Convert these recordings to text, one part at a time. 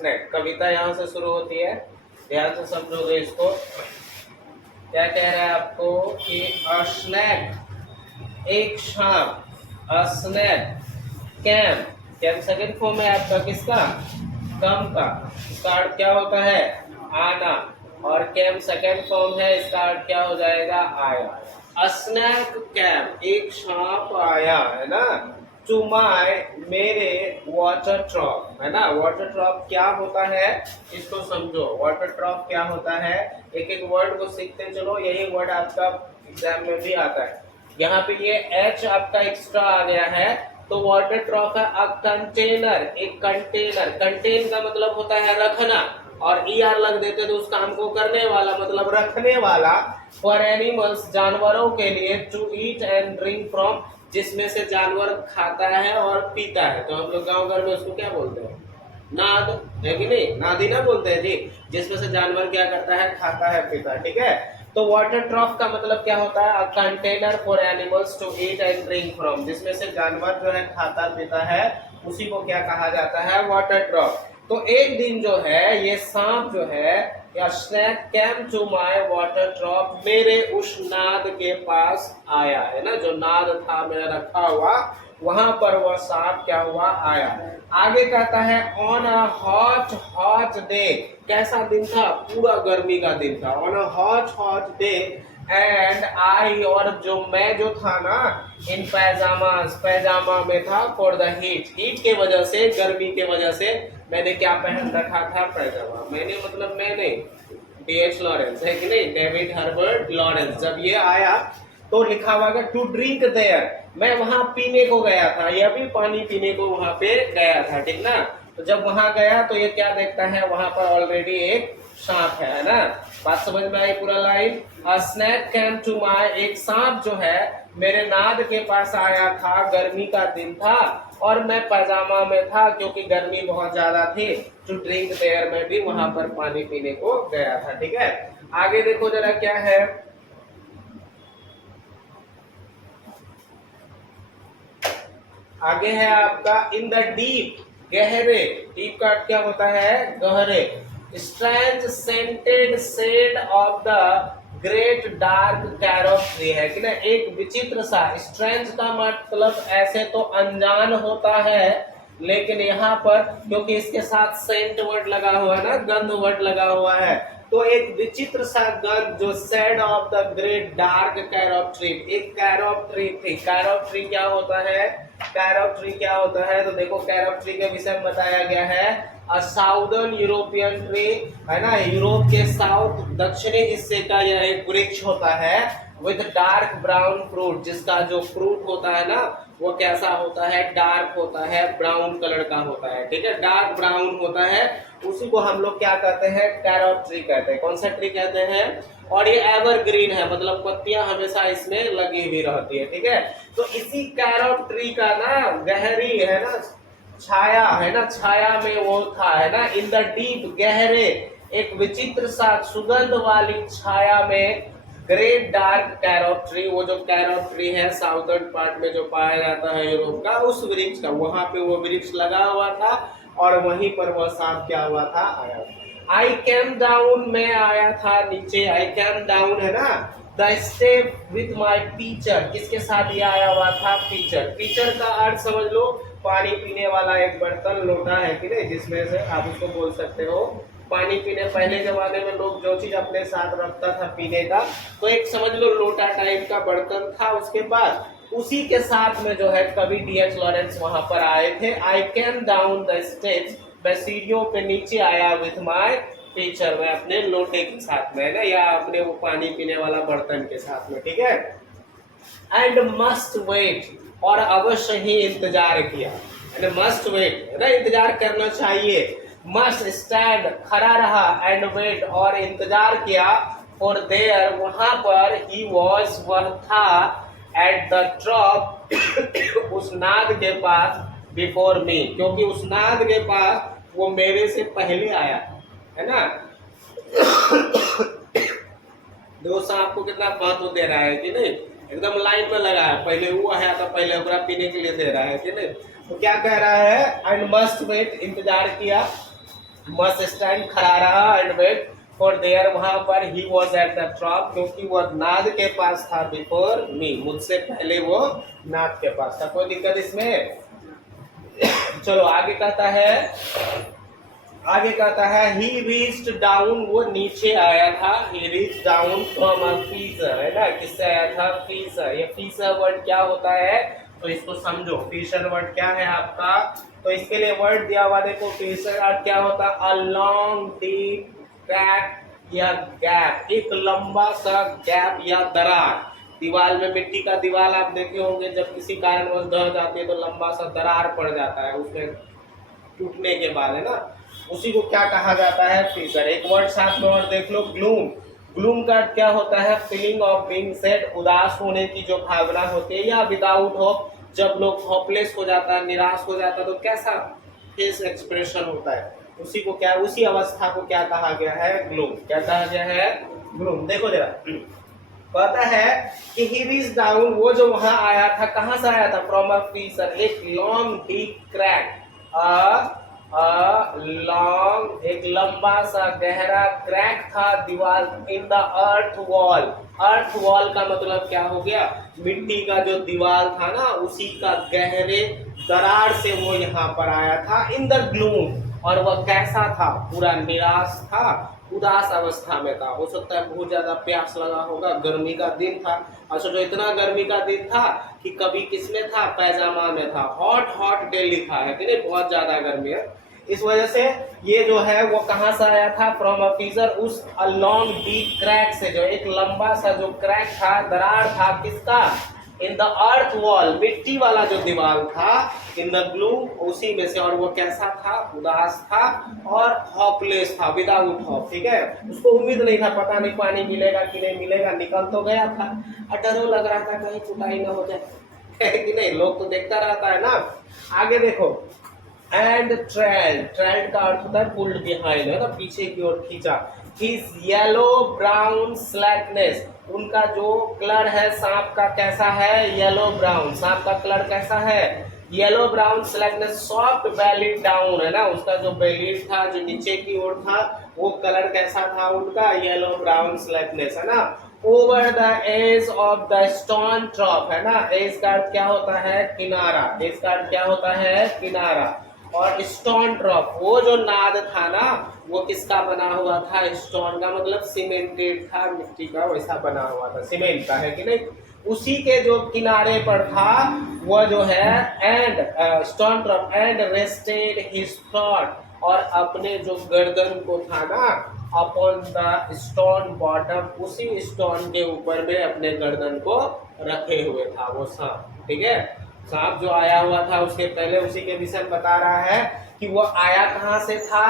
Snack. कविता यहाँ से शुरू होती है, ध्यान से समझोगे इसको। क्या कह रहा है आपको कि अ स्नैक एक शाम, a snake came, came second form है आपका किसका, कम का। इसका अर्थ क्या होता है, आना, और कैम सेकंड फॉर्म है, इसका अर्थ क्या हो जाएगा, आया। अ स्नैक कैम, एक सांप आया, है ना, टू माय, मेरे, वाटर ट्रॉप, है ना। वाटर ट्रॉप क्या होता है इसको समझो। वाटर ट्रॉप क्या होता है, एक एक वर्ड को सीखते चलो, यही वर्ड आपका एग्जाम में भी आता है। यहाँ पे ये एच आपका एक्स्ट्रा आ गया है, तो वाटर ट्रॉप है अ कंटेनर, एक कंटेनर। कंटेन का मतलब होता है रखना, और ईआर लग देते तो उस काम को करने वाला, मतलब रखने वाला। फॉर एनिमल्स, जानवरों के लिए, to eat and drink from, जिसमें से जानवर खाता है और पीता है। तो हम लोग गांव घर में उसको क्या बोलते हैं, नाद, है कि नहीं, नादी ना बोलते हैं जी, जिसमें से जानवर क्या करता है, खाता है, पीता है, ठीक है। तो वाटर ट्रॉफ का मतलब क्या होता है, a container for animals to eat and drink from, जिसमें से जानवर जो है खाता पीता है, उसी को क्या कहा जाता है, वाटर ट्रॉफ। तो एक दिन जो है ये सांप जो है, या snake came to my water trough, मेरे उस नाद के पास आया, है ना, जो नाद था मेरा रखा हुआ, वहां पर वह सांप क्या हुआ, आया। आगे कहता है on a hot hot day, कैसा दिन था, पूरा गर्मी का दिन था, on a hot hot day, and I, और जो मैं जो था ना, इन पैजामास, पैजामा में था, फॉर द हीट, हीट के वजह से, गर्मी के वजह से मैंने क्या पहन रखा था, पैजामा। मैंने मतलब मैंने, डीएच लॉरेंस, है कि नहीं, डेविड हर्बर्ट लॉरेंस। जब ये आया तो लिखा हुआ है टू ड्रिंक देयर, मैं वहां पीने को गया था, यह भी पानी पीने को वहां पे गया था, ठीक ना। तो जब वहां गया तो ये क्या देखता है, वहां पर ऑलरेडी एक सांप है ना। बात समझ में आई पूरा line. A snake came to my, एक सांप जो है मेरे नाद के पास आया था, गर्मी का दिन था और मैं पैजामा में था क्योंकि गर्मी बहुत ज्यादा थी। टू ड्रिंक देयर, मैं भी वहां पर पानी पीने को गया था, ठीक है। आगे देखो जरा क्या है, आगे है आपका इन द डीप, गहरे, डीप का अर्थ क्या होता है, गहरे। Strange scented shade of the great dark carrot tree, है कि ना, एक विचित्र सा, स्ट्रेंज का मतलब ऐसे तो अनजान होता है, लेकिन यहाँ पर क्योंकि इसके साथ सेंट वर्ड लगा हुआ है ना, गंध वर्ड लगा हुआ है, तो एक विचित्र सा गंध, जो shade of the great dark carrot tree, एक कैरोट ट्री थी। कैरोट ट्री क्या होता है, कैरोट ट्री क्या होता है, तो देखो कैरोट ट्री के विषय में बताया गया है, अ साउदर्न यूरोपियन ट्री, है ना, यूरोप के साउथ दक्षिणी हिस्से का यह एक वृक्ष होता है, विद डार्क ब्राउन फ्रूट, जिसका जो फ्रूट होता है ना वो कैसा होता है, डार्क होता है, ब्राउन कलर का होता है, ठीक है, डार्क ब्राउन होता है, उसी को हम लोग क्या कहते हैं, कैरोट ट्री कहते हैं। कौन सा ट्री कहते हैं, और ये एवरग्रीन है, मतलब पत्तियां हमेशा इसमें लगी हुई रहती है, ठीक है। तो इसी कैरोट ट्री का ना गहरी, है ना, छाया, है ना, छाया में वो था, है ना, इन द डीप, गहरे, एक विचित्र सा सुगंध वाली छाया में, ग्रेट डार्क कैरोट ट्री, वो जो कैरोट ट्री है साउदर्न पार्ट में जो पाया जाता है यूरोप का, उस वृक्ष का, वहां पे वो वृक्ष लगा हुआ था और वहीं पर वह सांप क्या हुआ था, आया। आई कैम डाउन, मैं आया था नीचे, आई कैम डाउन, है ना, the step with my teacher, किसके साथ ये आया हुआ था, टीचर। टीचर का अर्थ समझ लो, पानी पीने वाला एक बर्तन, लोटा, है कि नहीं, जिसमें से आप उसको बोल सकते हो पानी पीने। पहले जमाने में लोग जो चीज अपने साथ रखता था पीने का, तो एक समझ लो लोटा टाइप का बर्तन था उसके पास, उसी के साथ में जो है कवि डीएच लॉरेंस वहां पर आए थे। I came down the steps, मैं सीढ़ियों पे नीचे आया, विथ माय टीचर, मैं अपने लोटे के साथ में, ना, या अपने वो पानी पीने वाला बर्तन के साथ में, ठीक है। एंड मस्ट वेट, और अवश्य ही इंतजार किया, एंड मस्ट वेट, है ना, इंतजार करना चाहिए। मस्ट स्टैंड, खड़ा रहा, एंड वेट, और इंतजार किया, फॉर देयर, वहां पर, ही वॉज, वह था, एट द ट्रॉप, उस नाद के पास, बिफोर मी, क्योंकि उस नाद के पास वो मेरे से पहले आया, है ना। देखो सांप को कितना महत्व दे रहा है कि नहीं, एकदम लाइन में लगा है, पहले वो आया था, पहले ओकरा पीने के लिए दे रहा है कि नहीं। तो क्या कह रहा है, एंड मस्ट वेट, इंतजार किया, मस्ट स्टैंड, खड़ा रहा, एंड वेट फॉर देयर, वहां पर ही वॉज एट द ट्रॉप, क्योंकि वो नाद के पास था, बिफोर मी, मुझसे पहले वो नाद के पास था। कोई दिक्कत इसमें? चलो आगे कहता है, ही रीच्ड डाउन, वो नीचे आया था, ही reached down from a Fisher, है ना, किससे आया था? फीसर। ये फीसर वर्ड क्या होता है तो इसको समझो। फीसर वर्ड क्या है आपका, तो इसके लिए वर्ड दिया हुआ देखो, फीसर अर्थ क्या होता है? अ लॉन्ग डीप क्रैक या गैप, एक लंबा सा गैप या दरार। दीवार में, मिट्टी का दीवार आप देखे होंगे, जब किसी कारणवश ढह जाती है तो लंबा सा दरार पड़ जाता है उसमें टूटने के बाद, है ना, उसी को क्या कहा जाता है? फीसर। एक वर्ड साथ में और देख लो, ग्लूम। ग्लूम का क्या होता है? फीलिंग ऑफ बीइंग सैड, उदास होने की जो भावना होती है, या विदाउट होप, जब लोग होपलेस हो जाता है, निराश हो जाता है, तो कैसा फेस एक्सप्रेशन होता है, उसी को क्या, उसी अवस्था को क्या कहा गया है? ग्लूम। क्या कहा गया है? ग्लूम। देखो जरा, कहता है कि ही रीच डाउन, वो जो वहां आया था, कहां से आया था? फ्रॉम अ फीसर, एक लॉन्ग डीप क्रैक, लॉन्ग, एक लंबा सा गहरा क्रैक था दीवार, in the earth wall. Earth wall का मतलब क्या हो गया? मिट्टी का जो दीवार था ना, उसी का गहरे दरार से वो यहाँ पर आया था, इन द ग्लूम। और वह कैसा था? पूरा निराश था, उदास अवस्था में था। हो सकता है बहुत ज्यादा प्यास लगा होगा, गर्मी का दिन था। अच्छा, जो इतना गर्मी का दिन था कि कभी किसमें था? पैजामा में था। हॉट हॉट डे लिखा है कि नहीं, बहुत ज्यादा गर्मी है। इस वजह से ये जो है वो कहां से आया था? फ्रॉम अ फीसर, उस लॉन्ग डीप क्रैक से, जो एक लंबा सा जो क्रैक था, दरार था, किसका? इन द अर्थ वॉल, मिट्टी वाला जो दीवार था, इन द ग्लूम, उसी में से। और वो कैसा था? उदास था और हॉपलेस था, विदाउट हॉप। ठीक है, उसको उम्मीद नहीं था, पता नहीं पानी मिलेगा कि नहीं मिलेगा, निकल तो गया था और डरो लग रहा था कहीं कुटाई ना हो जाए कि नहीं, लोग तो देखता रहता है ना। आगे देखो, एंड ट्रेल्ड, ट्रेल्ड का अर्थ होता है पुल्ड बिहाइंड, है ना, पीछे की ओर खींचा। हिज येलो ब्राउन स्लैकनेस, उनका जो कलर है सांप का, कैसा है? Yellow brown. सांप का कलर कैसा है? Yellow brown slackness. सॉफ्ट बेली डाउन, है ना, उसका जो बेली था, जो नीचे की ओर था, वो कलर कैसा था उनका? येलो ब्राउन स्लैकनेस, है ना। Over the edge of the stone trough, है ना, एज का अर्थ क्या होता है? किनारा। एज का अर्थ क्या होता है? किनारा। और स्टोन ड्रॉप, वो जो नाद था ना, वो किसका बना हुआ था? स्टोन का मतलब सीमेंटेड था, मिट्टी का वैसा बना हुआ था, सीमेंट का, है कि नहीं। उसी के जो किनारे पर था वो जो है, and stone drop, and rested his thought, और अपने जो गर्दन को था ना, अपॉन द स्टोन बॉटम, उसी स्टोन के ऊपर में अपने गर्दन को रखे हुए था वो सांप। ठीक है, सांप जो आया हुआ था उसके पहले उसी के विषय में बता रहा है कि वो आया कहां से था?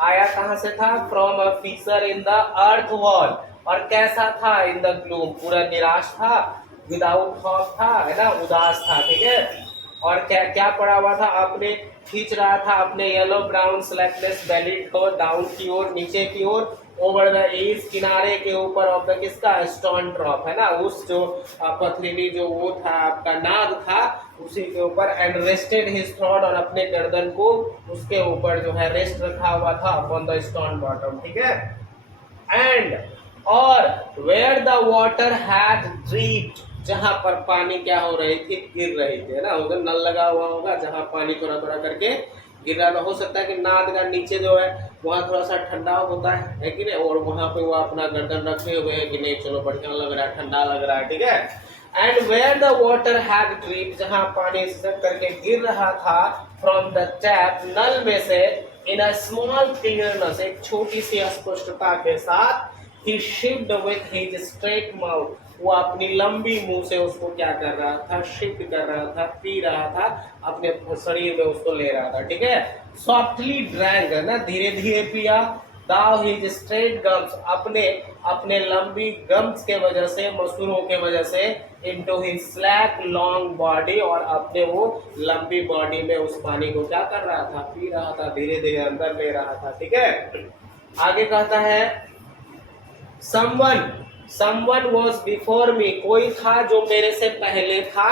आया कहां से था? From a Fisher in the earth wall. और कैसा था? इन द ग्लूम, पूरा निराश था, विदाउट हॉप था, है ना, उदास था। ठीक है, और क्या क्या पड़ा हुआ था? अपने खींच रहा था अपने येलो ब्राउन स्लैकलेस बेली को डाउन की ओर, नीचे की ओर, ओवर द एज, किनारे के ऊपर ऑफ द किसका? स्टोन ड्रॉप, है ना, उस जो पथरीली जो वो था आपका नाद था, उसी के ऊपर। एंड रेस्टेड हिज थ्रॉट, और अपने गर्दन को उसके ऊपर जो है रेस्ट रखा हुआ था, अपॉन द स्टोन बॉटम। ठीक है, एंड, और वेयर द वाटर हैड ड्रीप्ड, जहां पर पानी क्या हो रही थी? गिर रही थी, है ना, उधर नल लगा हुआ होगा जहां पानी थोड़ा थोड़ा करके गिर रहा हो सकता है कि नाद का नीचे जो है वहां थोड़ा सा ठंडा होता है कि नहीं, और वहां पे वो अपना गर्दन रखे हुए हैं कि नहीं, चलो बढ़िया लग रहा है, ठंडा लग रहा है। ठीक है, and where the water had drip, जहां पानी सिसक करके गिर रहा था, फ्रॉम द टैप, नल में से, इन अ स्मॉल क्लियरनेस, एक छोटी सी स्पष्टता के साथ, he shipped with his straight mouth, वो अपनी लंबी मुंह से उसको क्या कर रहा था? शिफ्ट कर रहा था, पी रहा था, अपने शरीर में उसको ले रहा था। ठीक है, सॉफ्टली ड्रैंक, है ना, धीरे धीरे पिया। दाव हिज स्ट्रेट गम्स, अपने अपने लंबी गम्स के वजह से, मसूरों के वजह से, into his slack long body, और अपने वो लंबी बॉडी में उस पानी को क्या कर रहा था? पी रहा था, धीरे धीरे अंदर ले रहा था। ठीक है, आगे कहता है, someone was before me, कोई था जो मेरे से पहले था,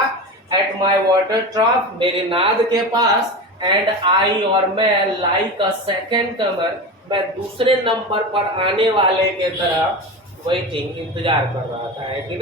at my water trough, मेरे नाद के पास, एंड आई और मैं लाइक अ सेकेंड कमर, मैं दूसरे नंबर पर आने वाले के तरफ वेटिंग, इंतजार कर रहा था, है कि